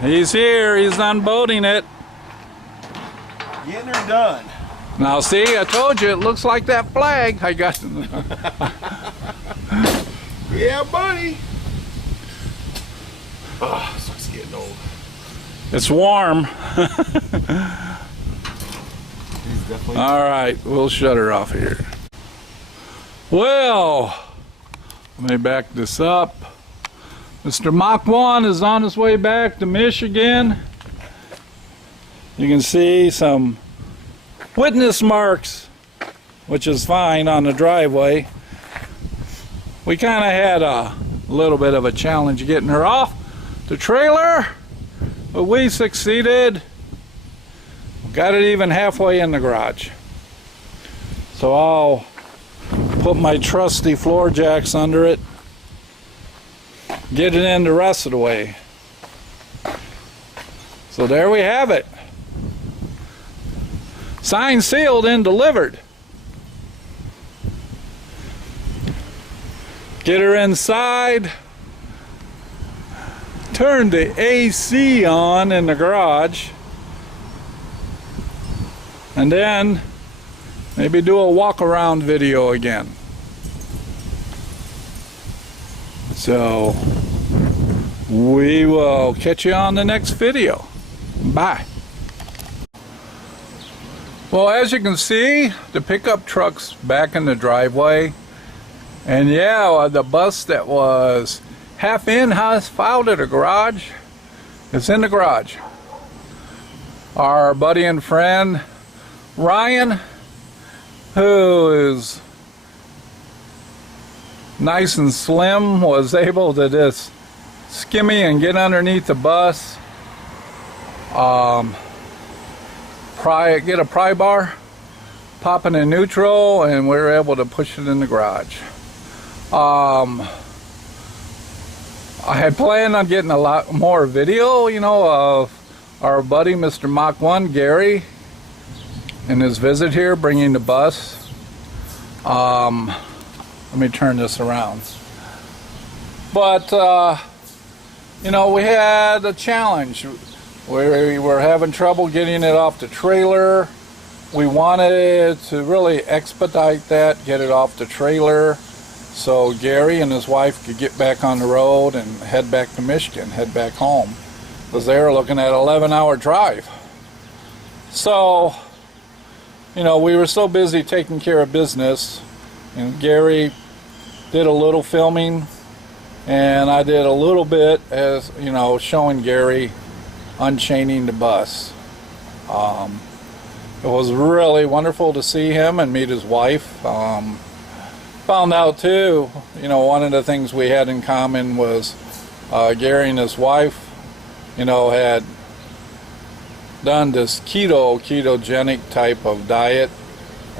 He's here. He's unboating it. Getting her done. Now see, I told you, it looks like that flag. I got Yeah, buddy. Oh, so it's getting old. It's warm. He's definitely. All right, we'll shut her off here. Well, let me back this up. Mr. Mach 1 is on his way back to Michigan. You can see some witness marks, which is fine, on the driveway. We kind of had a little bit of a challenge getting her off the trailer, but we succeeded. Got it even halfway in the garage. So I'll put my trusty floor jacks under it, get it in the rest of the way. So there we have it. Signed, sealed, and delivered. Get her inside. Turn the AC on in the garage. And then maybe do a walk around video again. So we will catch you on the next video. Bye. Well, as you can see, the pickup truck's back in the driveway. And yeah, the bus that was half in, half out of the garage is in the garage. Our buddy and friend Ryan, who is nice and slim, was able to just skimmy and get underneath the bus, get a pry bar, pop it in neutral, and we were able to push it in the garage. I had planned on getting a lot more video, you know, of our buddy Mr. Mach 1, Gary, and his visit here, bringing the bus. Let me turn this around. But, you know, we had a challenge. We were having trouble getting it off the trailer. We wanted to really expedite that, get it off the trailer, so Gary and his wife could get back on the road and head back to Michigan, head back home, because they were looking at an 11-hour drive. So, you know, we were so busy taking care of business, and Gary did a little filming, and I did a little bit, as you know, showing Gary unchaining the bus. It was really wonderful to see him and meet his wife. Found out too, you know, one of the things we had in common was Gary and his wife, you know, had done this ketogenic type of diet,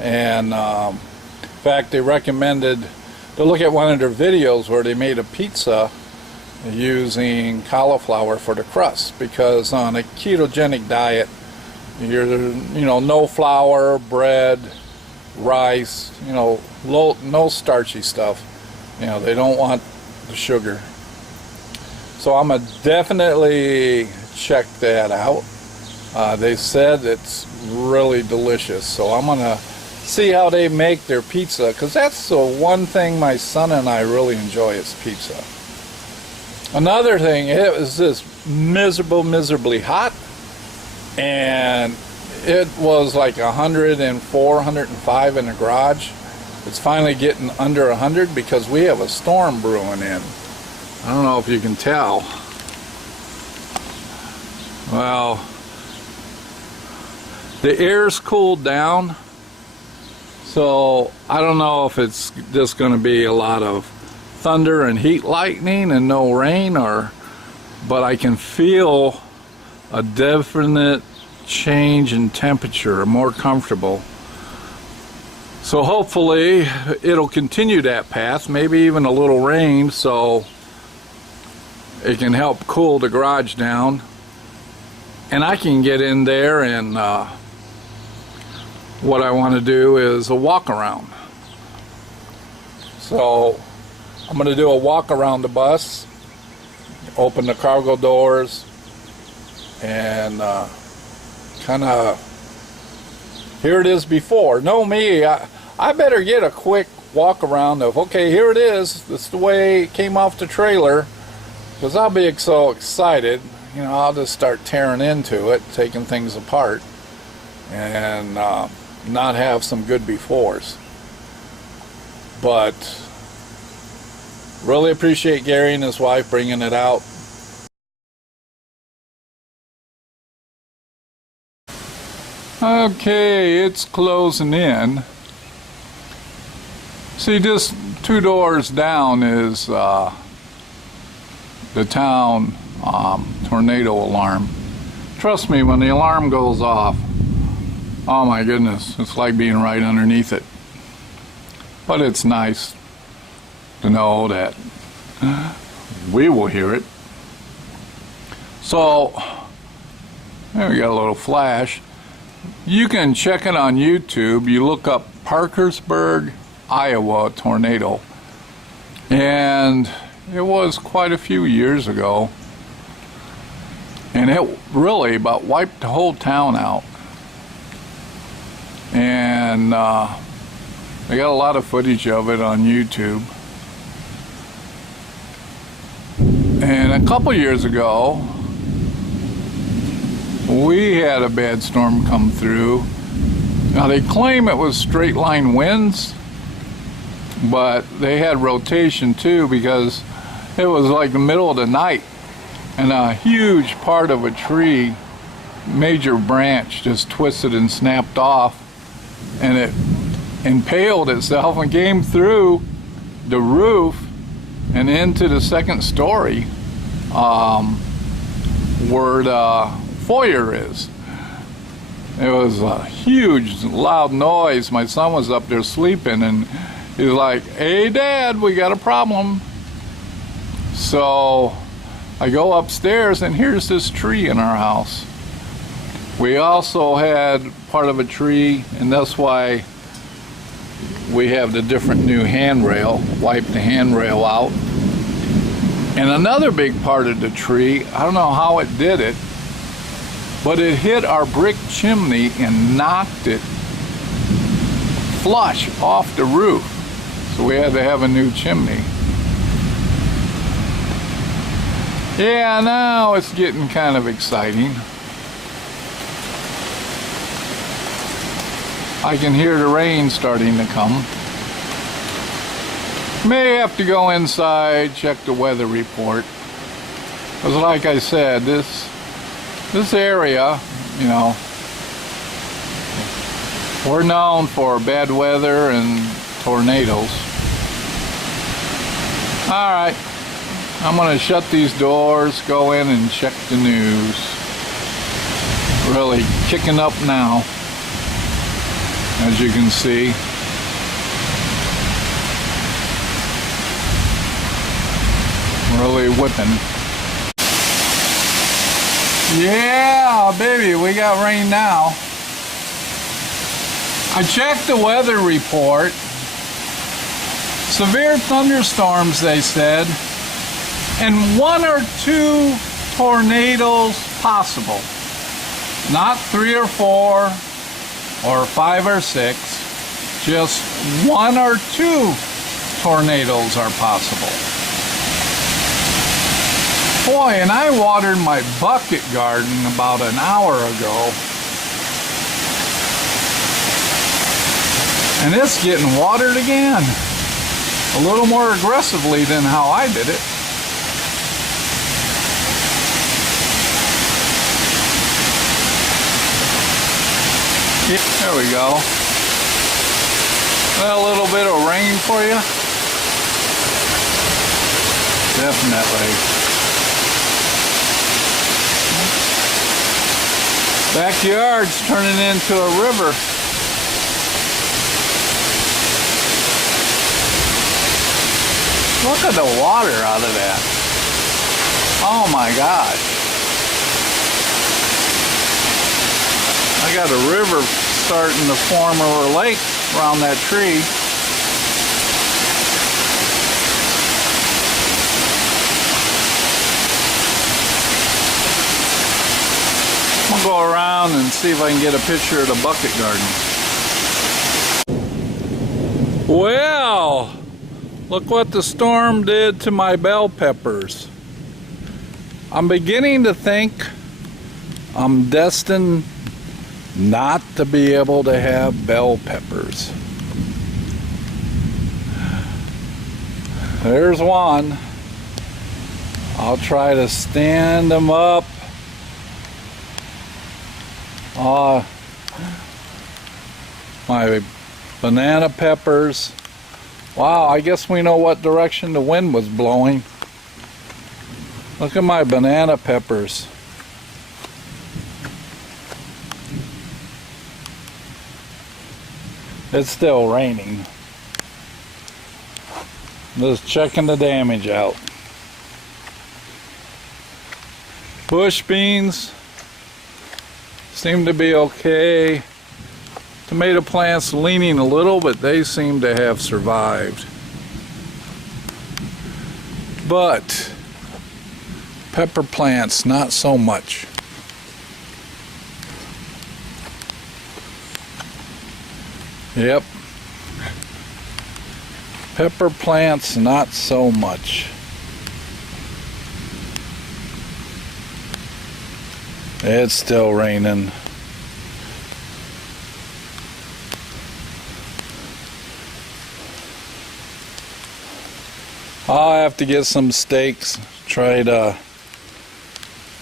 and in fact they recommended to look at one of their videos where they made a pizza using cauliflower for the crust, because on a ketogenic diet, you're, you know, no flour, bread, rice, you know, no starchy stuff. You know, they don't want the sugar. So I'm gonna definitely check that out. They said it's really delicious, so I'm gonna see how they make their pizza, because that's the one thing my son and I really enjoy is pizza. Another thing, it was just miserably hot, and it was like 104, 105 in the garage. It's finally getting under 100 because we have a storm brewing in. I don't know if you can tell. Well, the air's cooled down, so I don't know if it's just going to be a lot of thunder and heat lightning and no rain, but I can feel a definite change in temperature, more comfortable. So hopefully it'll continue that path, maybe even a little rain, so it can help cool the garage down, and I can get in there, and what I want to do is a walk around. So I'm going to do a walk around the bus, open the cargo doors, and kind of here it is before. Know me, I better get a quick walk around of, okay, here it is. This is the way it came off the trailer, because I'll be so excited. You know, I'll just start tearing into it, taking things apart, and not have some good befores. But really appreciate Gary and his wife bringing it out. Okay, it's closing in. See, just 2 doors down is the town tornado alarm. Trust me, when the alarm goes off, oh my goodness, it's like being right underneath it. But it's nice to know that we will hear it. So, there we got a little flash. You can check it on YouTube. You look up Parkersburg, Iowa tornado. And it was quite a few years ago. And it really about wiped the whole town out. And they got a lot of footage of it on YouTube. And a couple years ago, we had a bad storm come through. Now they claim it was straight line winds, but they had rotation too, because it was like the middle of the night and a huge part of a tree, major branch, just twisted and snapped off, and it impaled itself and came through the roof and into the second story where the foyer is. It was a huge loud noise. My son was up there sleeping and he's like, "Hey Dad, we got a problem." So I go upstairs and here's this tree in our house. We also had part of a tree, and that's why we have the different new handrail, wipe the handrail out. And another big part of the tree, I don't know how it did it, but it hit our brick chimney and knocked it flush off the roof. So we had to have a new chimney. Yeah, now it's getting kind of exciting. I can hear the rain starting to come. May have to go inside, check the weather report. Because like I said, this area, you know, we're known for bad weather and tornadoes. All right, I'm gonna shut these doors, go in and check the news. Really kicking up now, as you can see. Really whipping. Yeah, baby, we got rain now. I checked the weather report. Severe thunderstorms, they said, and 1 or 2 tornadoes possible. Not 3 or 4 or 5 or 6. Just 1 or 2 tornadoes are possible. Boy, and I watered my bucket garden about an hour ago. And it's getting watered again. A little more aggressively than how I did it. There we go. Well, a little bit of rain for you. Definitely. Backyard's turning into a river. Look at the water out of that. Oh my gosh. I got a river starting to form over a lake around that tree. go around and see if I can get a picture of the bucket garden. Well, look what the storm did to my bell peppers. I'm beginning to think I'm destined not to be able to have bell peppers. There's one. I'll try to stand them up. My banana peppers. Wow, I guess we know what direction the wind was blowing. Look at my banana peppers. It's still raining. Just checking the damage out. Bush beans seem to be okay. Tomato plants leaning a little, but they seem to have survived. But pepper plants, not so much. Yep. Pepper plants, not so much. It's still raining. I'll have to get some stakes, try to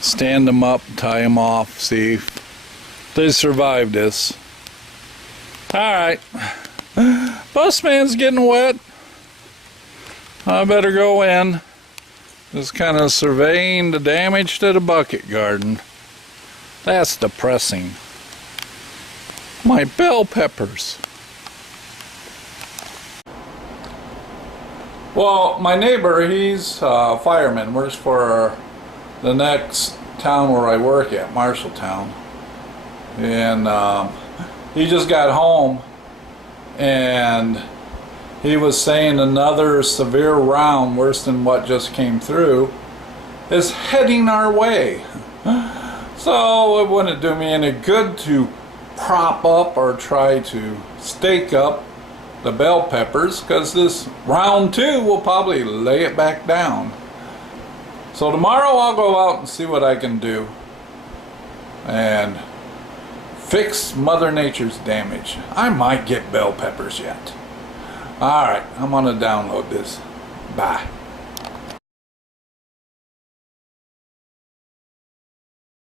stand them up, tie them off, see if they survive this. Alright, busman's getting wet. I better go in. Just kind of surveying the damage to the bucket garden. That's depressing. My bell peppers. Well, my neighbor, he's a fireman, works for the next town where I work at, Marshalltown. And he just got home and he was saying another severe round, worse than what just came through, is heading our way. So it wouldn't do me any good to prop up or try to stake up the bell peppers, because this round 2 will probably lay it back down. So tomorrow I'll go out and see what I can do and fix Mother Nature's damage. I might get bell peppers yet. Alright, I'm gonna download this. Bye.